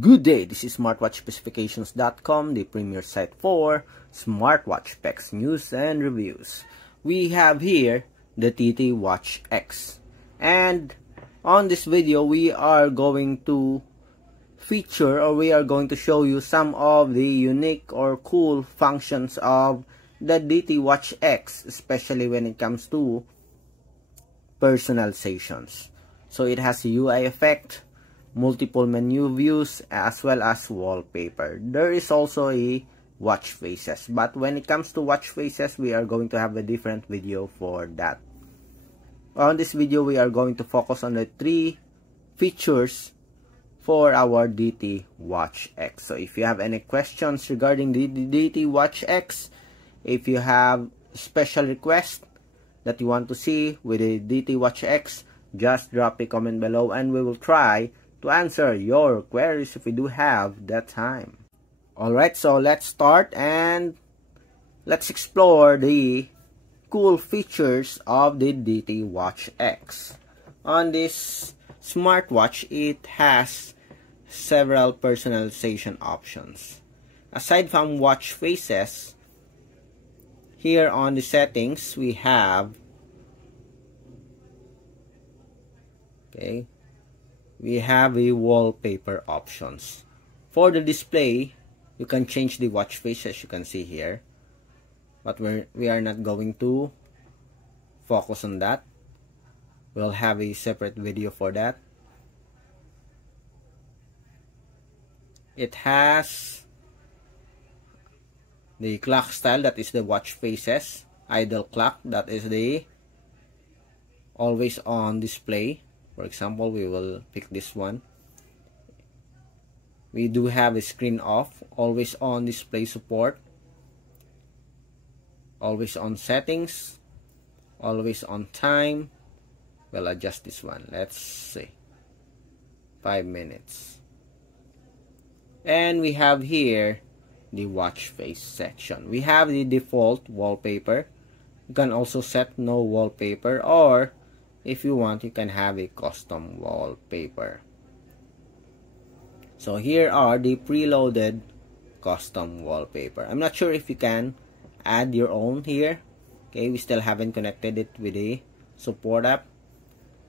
Good day, this is smartwatchspecifications.com, the premier site for smartwatch specs, news, and reviews. We have here the DT Watch X, and on this video we are going to show you some of the unique or cool functions of the DT Watch X, especially when it comes to personalizations. So it has a UI effect, multiple menu views, as well as wallpaper. There is also a watch faces, but when it comes to watch faces, we are going to have a different video for that. On this video, we are going to focus on the 3 features for our DT Watch X. So if you have any questions regarding the DT Watch X, if you have special request that you want to see with the DT Watch X, just drop a comment below and we will try to answer your queries if we do have that time. Alright, so let's start and let's explore the cool features of the DT Watch X. On this smartwatch, it has several personalization options. Aside from watch faces, here on the settings we have the wallpaper options. For the display, you can change the watch face, as you can see here, but we are not going to focus on that. We'll have a separate video for that. It has the clock style, that is the watch faces. Idle clock, that is the always on display. For example, we will pick this one. We do have a screen off, always on display support, always on settings, always on time. We'll adjust this one. Let's say 5 minutes. And we have here the watch face section. We have the default wallpaper. You can also set no wallpaper, or if you want, you can have a custom wallpaper. So here are the preloaded custom wallpaper. I'm not sure if you can add your own here. Okay, we still haven't connected it with a support app,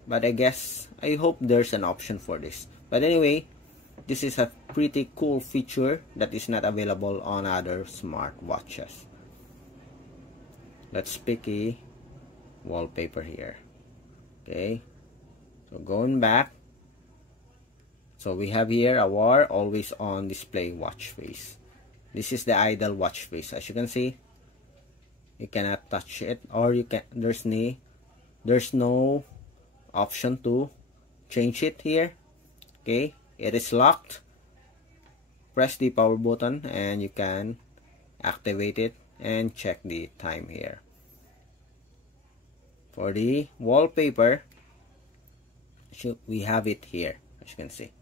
but I hope there's an option for this. But anyway, this is a pretty cool feature that is not available on other smartwatches. Let's pick a wallpaper here. Okay, so going back, so we have here our always on display watch face. This is the idle watch face. As you can see, you cannot touch it, or you can, there's no option to change it here. Okay, it is locked. Press the power button and you can activate it and check the time here. For the wallpaper, we have it here, as you can see.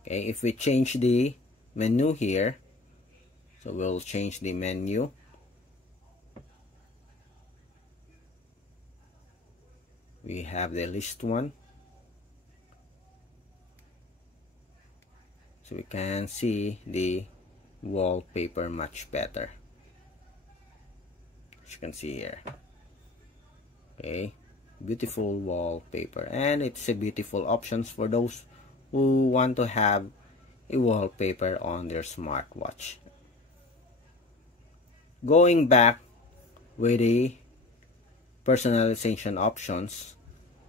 Okay, if we change the menu here, so we'll change the menu. We have the list one, so we can see the wallpaper much better, as you can see here. Okay, beautiful wallpaper, and it's a beautiful options for those who want to have a wallpaper on their smartwatch. Going back with the personalization options,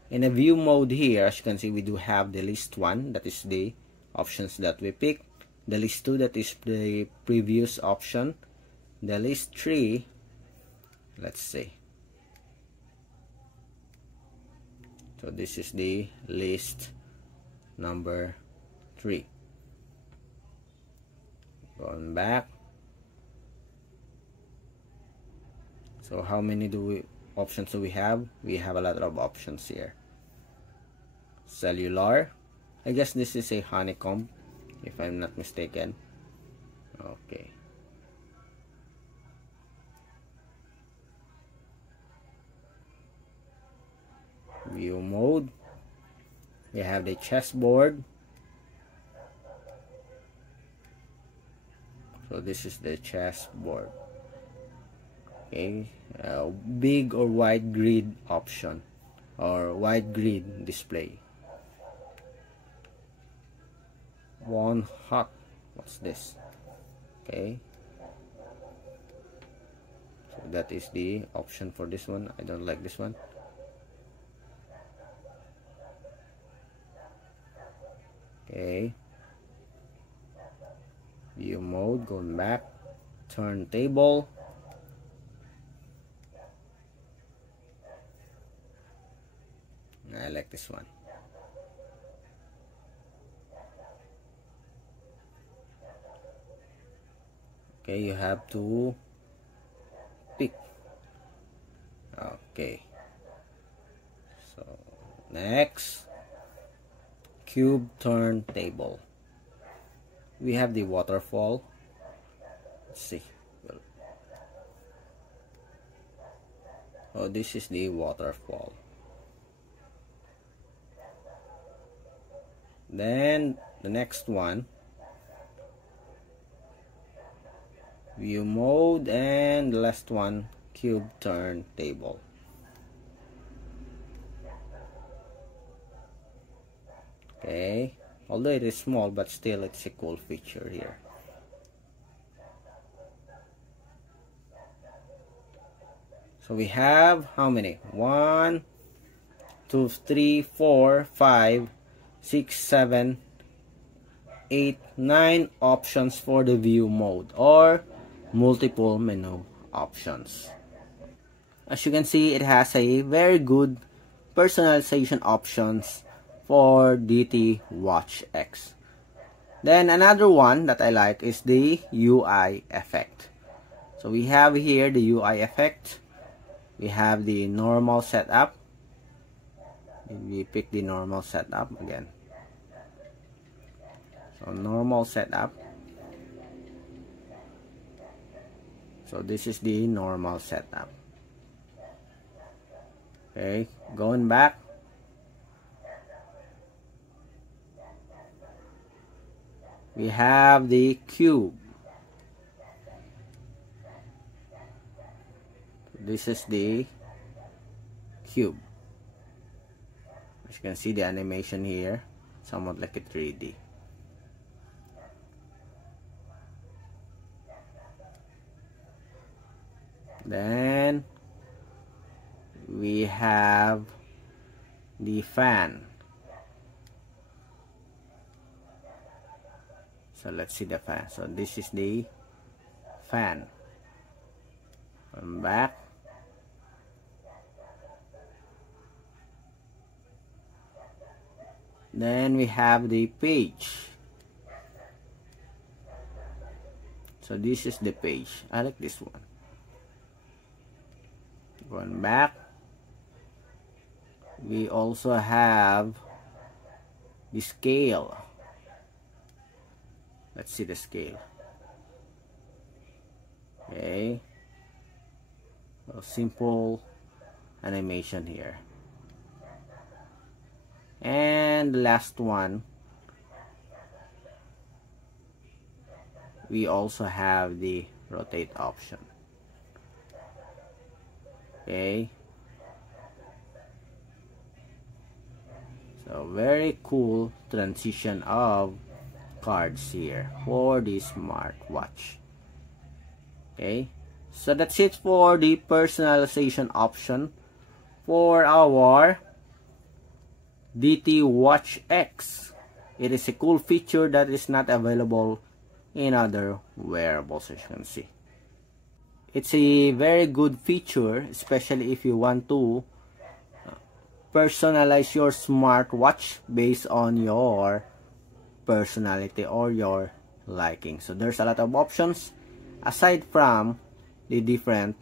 in a view mode here, as you can see, we do have the list 1, that is the options that we pick. The list 2, that is the previous option. The list 3, let's see. So this is the list number 3. Going back. So how many options do we have? We have a lot of options here. Cellular. I guess this is a honeycomb, if I'm not mistaken. Okay. View mode. We have the chessboard, So this is the chessboard. Okay, big or wide grid option, or wide grid display. One hot. What's this? Okay. So that is the option for this one. I don't like this one. Okay. View mode, going back. Turntable. I like this one. Okay, you have to pick. Okay. So next, cube turntable. We have the waterfall. Let's see. Oh, this is the waterfall. Then the next one, view mode, and the last one, cube turntable. Okay, although it is small, but still it's a cool feature here. So we have how many? 1, 2, 3, 4, 5, 6, 7, 8, 9 options for the view mode, or multiple menu options. As you can see, it has a very good personalization options for DT Watch X. Then another one that I like is the UI effect. So we have here the UI effect. We have the normal setup. We pick the normal setup again. So normal setup. So this is the normal setup. Okay, going back. We have the cube. This is the cube. As you can see, the animation here, somewhat like a 3D. Then we have the fan. So let's see the fan. So this is the fan. I'm back. Then we have the page. So this is the page. I like this one. Going back. We also have the scale. Let's see the scale. Okay. A simple animation here. And the last one, we also have the rotate option. Okay. So very cool transition of cards here for the smartwatch. Okay, so that's it for the personalization option for our DT Watch X. It is a cool feature that is not available in other wearables, as you can see. It's a very good feature, especially if you want to personalize your smartwatch based on your personality or your liking. So there's a lot of options aside from the different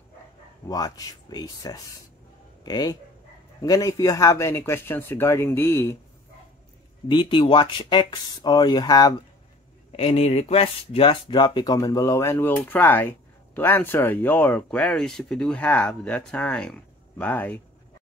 watch faces. Okay, again, if you have any questions regarding the DT Watch X, or you have any requests, just drop a comment below and we'll try to answer your queries if you do have the time. Bye.